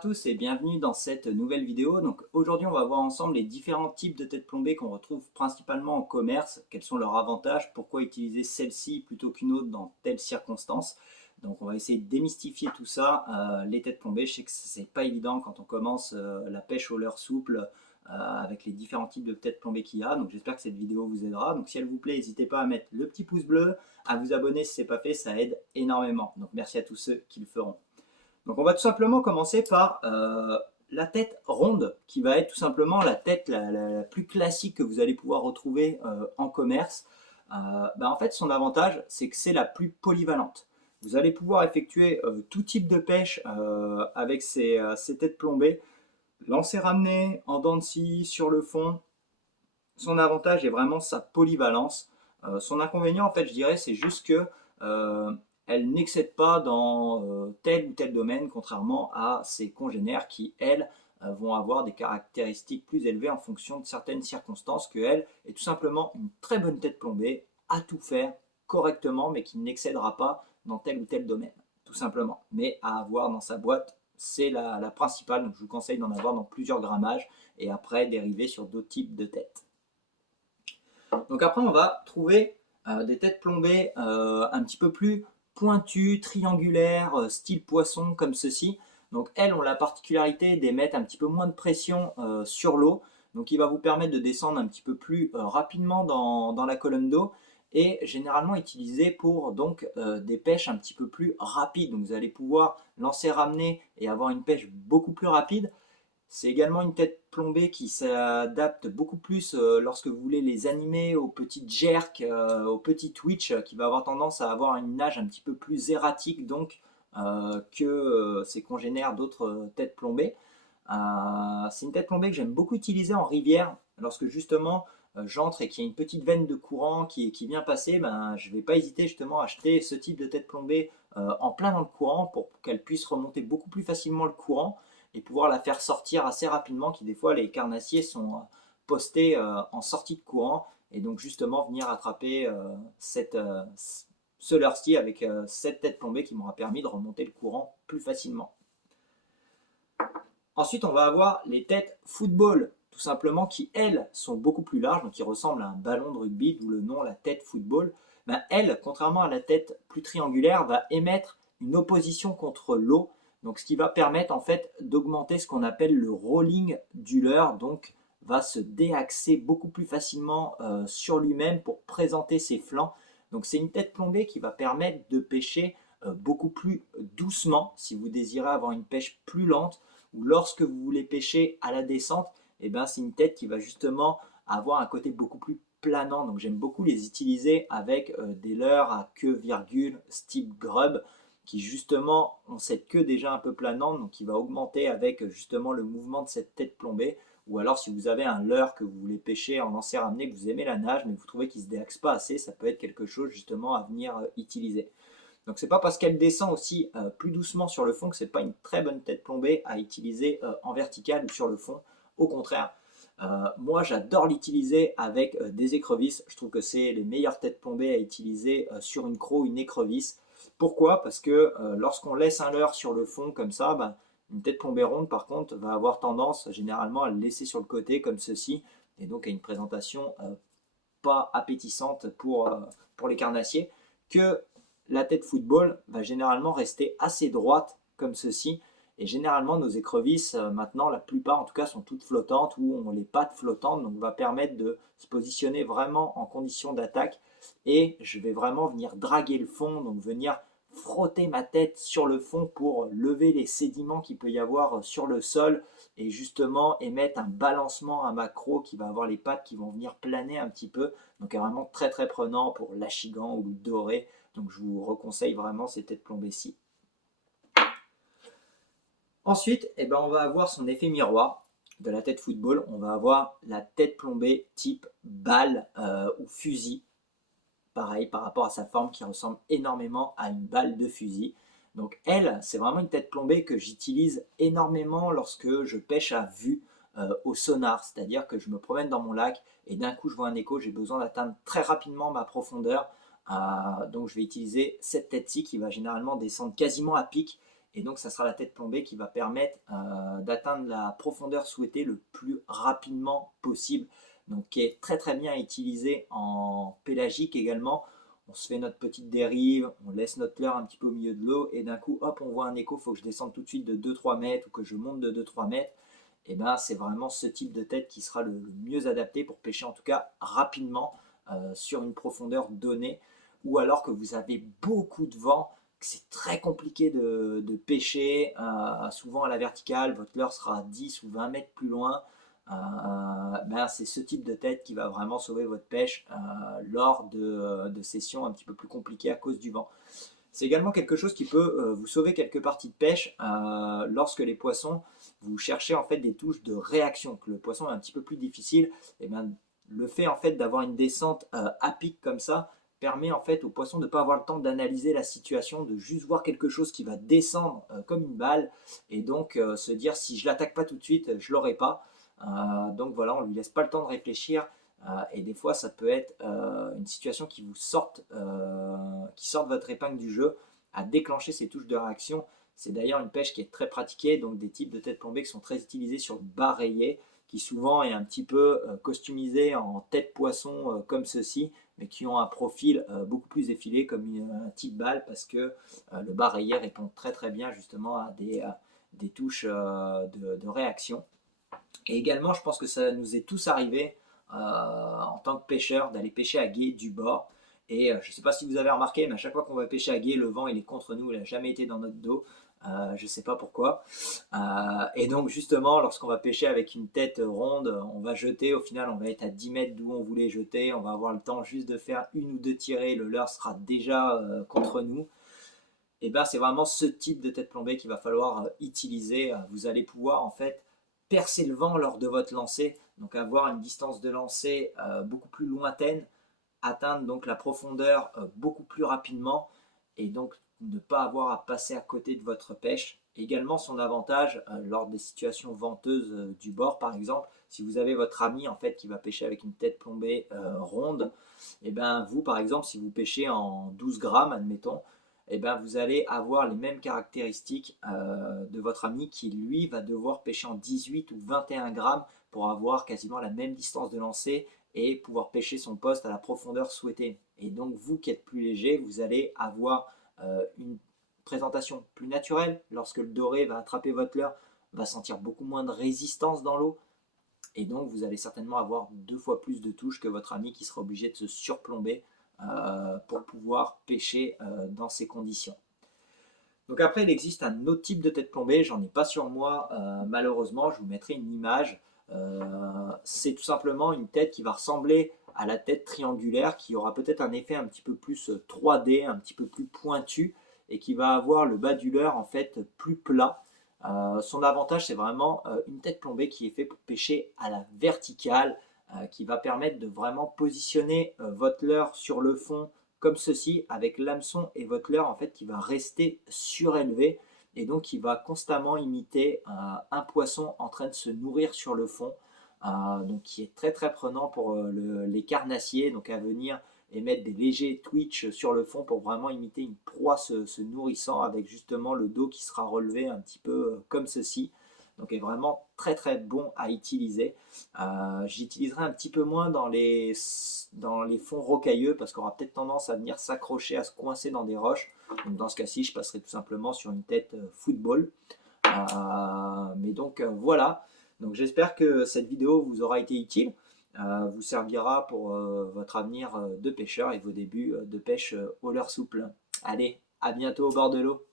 tous et bienvenue dans cette nouvelle vidéo. Donc aujourd'hui on va voir ensemble les différents types de têtes plombées qu'on retrouve principalement en commerce, quels sont leurs avantages, pourquoi utiliser celle-ci plutôt qu'une autre dans telle circonstance. Donc on va essayer de démystifier tout ça, les têtes plombées. Je sais que c'est pas évident quand on commence la pêche au leurre souple avec les différents types de têtes plombées qu'il y a. Donc j'espère que cette vidéo vous aidera. Donc si elle vous plaît, n'hésitez pas à mettre le petit pouce bleu, à vous abonner si ce n'est pas fait, ça aide énormément. Donc merci à tous ceux qui le feront. Donc on va tout simplement commencer par la tête ronde, qui va être tout simplement la tête la plus classique que vous allez pouvoir retrouver en commerce. En fait, son avantage, c'est que c'est la plus polyvalente. Vous allez pouvoir effectuer tout type de pêche avec ces têtes plombées, lancer ramener, en dents de scie, sur le fond. Son avantage est vraiment sa polyvalence. Son inconvénient, en fait, je dirais, c'est juste que elle n'excède pas dans tel ou tel domaine, contrairement à ses congénères qui, elles, vont avoir des caractéristiques plus élevées en fonction de certaines circonstances, que elle est tout simplement une très bonne tête plombée, à tout faire correctement, mais qui n'excédera pas dans tel ou tel domaine, tout simplement. Mais à avoir dans sa boîte, c'est la principale, donc je vous conseille d'en avoir dans plusieurs grammages, et après dériver sur d'autres types de têtes. Donc après, on va trouver des têtes plombées un petit peu plus pointues, triangulaires, style poisson, comme ceci. Donc elles ont la particularité d'émettre un petit peu moins de pression sur l'eau. Donc il va vous permettre de descendre un petit peu plus rapidement dans la colonne d'eau et généralement utilisé pour donc des pêches un petit peu plus rapides. Donc vous allez pouvoir lancer, ramener et avoir une pêche beaucoup plus rapide. C'est également une tête plombée qui s'adapte beaucoup plus lorsque vous voulez les animer aux petites jerks, aux petits twitch, qui va avoir tendance à avoir une nage un petit peu plus erratique donc que ses congénères d'autres têtes plombées. C'est une tête plombée que j'aime beaucoup utiliser en rivière lorsque justement j'entre et qu'il y a une petite veine de courant qui vient passer. Je ne vais pas hésiter justement à acheter ce type de tête plombée en plein dans le courant pour qu'elle puisse remonter beaucoup plus facilement le courant et pouvoir la faire sortir assez rapidement, qui des fois les carnassiers sont postés en sortie de courant, et donc justement venir attraper ce leurre-sti avec cette tête plombée qui m'aura permis de remonter le courant plus facilement. Ensuite, on va avoir les têtes football, tout simplement, qui elles sont beaucoup plus larges, donc qui ressemblent à un ballon de rugby, d'où le nom la tête football. Elle, contrairement à la tête plus triangulaire, va émettre une opposition contre l'eau, donc ce qui va permettre en fait d'augmenter ce qu'on appelle le rolling du leurre, donc va se déaxer beaucoup plus facilement sur lui-même pour présenter ses flancs. Donc c'est une tête plombée qui va permettre de pêcher beaucoup plus doucement si vous désirez avoir une pêche plus lente, ou lorsque vous voulez pêcher à la descente, c'est une tête qui va justement avoir un côté beaucoup plus planant. Donc j'aime beaucoup les utiliser avec des leurres à queue virgule style grub, qui justement ont cette queue déjà un peu planante, donc qui va augmenter avec justement le mouvement de cette tête plombée. Ou alors si vous avez un leurre que vous voulez pêcher en lancer ramener, que vous aimez la nage, mais vous trouvez qu'il ne se déaxe pas assez, ça peut être quelque chose justement à venir utiliser. Donc c'est pas parce qu'elle descend aussi plus doucement sur le fond que c'est pas une très bonne tête plombée à utiliser en vertical ou sur le fond. Au contraire, moi j'adore l'utiliser avec des écrevisses. Je trouve que c'est les meilleures têtes plombées à utiliser sur une croc ou une écrevisse. Pourquoi? Parce que lorsqu'on laisse un leurre sur le fond comme ça, une tête plombée ronde par contre va avoir tendance généralement à le laisser sur le côté comme ceci, et donc à une présentation pas appétissante pour les carnassiers, que la tête football va généralement rester assez droite comme ceci. Et généralement, nos écrevisses, maintenant, la plupart en tout cas, sont toutes flottantes ou ont les pattes flottantes, donc va permettre de se positionner vraiment en condition d'attaque. Et je vais vraiment venir draguer le fond, donc venir frotter ma tête sur le fond pour lever les sédiments qu'il peut y avoir sur le sol et justement émettre un balancement à macro qui va avoir les pattes qui vont venir planer un petit peu. Donc vraiment très très prenant pour l'achigan ou le doré. Donc je vous reconseille vraiment ces têtes plombées-ci. Ensuite, on va avoir son effet miroir de la tête football. On va avoir la tête plombée type balle ou fusil. Pareil par rapport à sa forme qui ressemble énormément à une balle de fusil. Donc elle, c'est vraiment une tête plombée que j'utilise énormément lorsque je pêche à vue au sonar. C'est-à-dire que je me promène dans mon lac et d'un coup je vois un écho, j'ai besoin d'atteindre très rapidement ma profondeur. Donc je vais utiliser cette tête-ci qui va généralement descendre quasiment à pic Et donc ça sera la tête plombée qui va permettre d'atteindre la profondeur souhaitée le plus rapidement possible. Donc qui est très très bien utilisé en pélagique également. On se fait notre petite dérive, on laisse notre leurre un petit peu au milieu de l'eau et d'un coup hop on voit un écho, il faut que je descende tout de suite de 2-3 mètres ou que je monte de 2-3 mètres. Et ben c'est vraiment ce type de tête qui sera le mieux adapté pour pêcher en tout cas rapidement sur une profondeur donnée, ou alors que vous avez beaucoup de vent, que c'est très compliqué de pêcher, souvent à la verticale, votre leurre sera à 10 ou 20 mètres plus loin. Ben c'est ce type de tête qui va vraiment sauver votre pêche lors de sessions un petit peu plus compliquées à cause du vent. C'est également quelque chose qui peut vous sauver quelques parties de pêche lorsque les poissons, vous cherchez en fait des touches de réaction, que le poisson est un petit peu plus difficile. Et bien, le fait en fait d'avoir une descente à pic comme ça permet en fait au poisson de ne pas avoir le temps d'analyser la situation, de juste voir quelque chose qui va descendre comme une balle et donc se dire si je l'attaque pas tout de suite, je l'aurai pas. Donc voilà, on lui laisse pas le temps de réfléchir. Et des fois, ça peut être une situation qui sorte votre épingle du jeu à déclencher ces touches de réaction. C'est d'ailleurs une pêche qui est très pratiquée, donc des types de têtes plombées qui sont très utilisés sur le bar rayé, qui souvent est un petit peu customisé en tête poisson comme ceci, mais qui ont un profil beaucoup plus effilé comme un type balle, parce que le bar rayé répond très très bien justement à des touches de réaction. Et également, je pense que ça nous est tous arrivé en tant que pêcheurs d'aller pêcher à gué du bord. Et je ne sais pas si vous avez remarqué, mais à chaque fois qu'on va pêcher à gué, le vent il est contre nous, il n'a jamais été dans notre dos. Je ne sais pas pourquoi. Et donc justement, lorsqu'on va pêcher avec une tête ronde, on va jeter, au final on va être à 10 mètres d'où on voulait jeter, on va avoir le temps juste de faire une ou deux tirées, le leurre sera déjà contre nous. Et bien c'est vraiment ce type de tête plombée qu'il va falloir utiliser. Vous allez pouvoir en fait percer le vent lors de votre lancer, donc avoir une distance de lancer beaucoup plus lointaine, atteindre donc la profondeur beaucoup plus rapidement et donc ne pas avoir à passer à côté de votre pêche. Également son avantage lors des situations venteuses du bord par exemple, si vous avez votre ami en fait qui va pêcher avec une tête plombée ronde, et bien vous par exemple si vous pêchez en 12 grammes admettons, et bien vous allez avoir les mêmes caractéristiques de votre ami qui lui va devoir pêcher en 18 ou 21 grammes pour avoir quasiment la même distance de lancer et pouvoir pêcher son poste à la profondeur souhaitée. Et donc vous qui êtes plus léger, vous allez avoir une présentation plus naturelle. Lorsque le doré va attraper votre leurre, va sentir beaucoup moins de résistance dans l'eau. Et donc vous allez certainement avoir 2 fois plus de touches que votre ami qui sera obligé de se surplomber pour pouvoir pêcher dans ces conditions. Donc après, il existe un autre type de tête plombée, j'en ai pas sur moi malheureusement, je vous mettrai une image. C'est tout simplement une tête qui va ressembler à la tête triangulaire, qui aura peut-être un effet un petit peu plus 3D, un petit peu plus pointu, et qui va avoir le bas du leurre en fait plus plat. Son avantage, c'est vraiment une tête plombée qui est faite pour pêcher à la verticale, qui va permettre de vraiment positionner votre leurre sur le fond comme ceci, avec l'hameçon et votre leurre en fait qui va rester surélevé et donc qui va constamment imiter un poisson en train de se nourrir sur le fond, donc qui est très très prenant pour les carnassiers, donc à venir et mettre des légers twitch sur le fond pour vraiment imiter une proie se nourrissant avec justement le dos qui sera relevé un petit peu comme ceci. Donc est vraiment très très bon à utiliser. J'utiliserai un petit peu moins dans les fonds rocailleux parce qu'on aura peut-être tendance à venir s'accrocher, à se coincer dans des roches. Donc dans ce cas-ci, je passerai tout simplement sur une tête football. Mais donc voilà. Donc j'espère que cette vidéo vous aura été utile, vous servira pour votre avenir de pêcheur et vos débuts de pêche au leurre souple. Allez, à bientôt au bord de l'eau.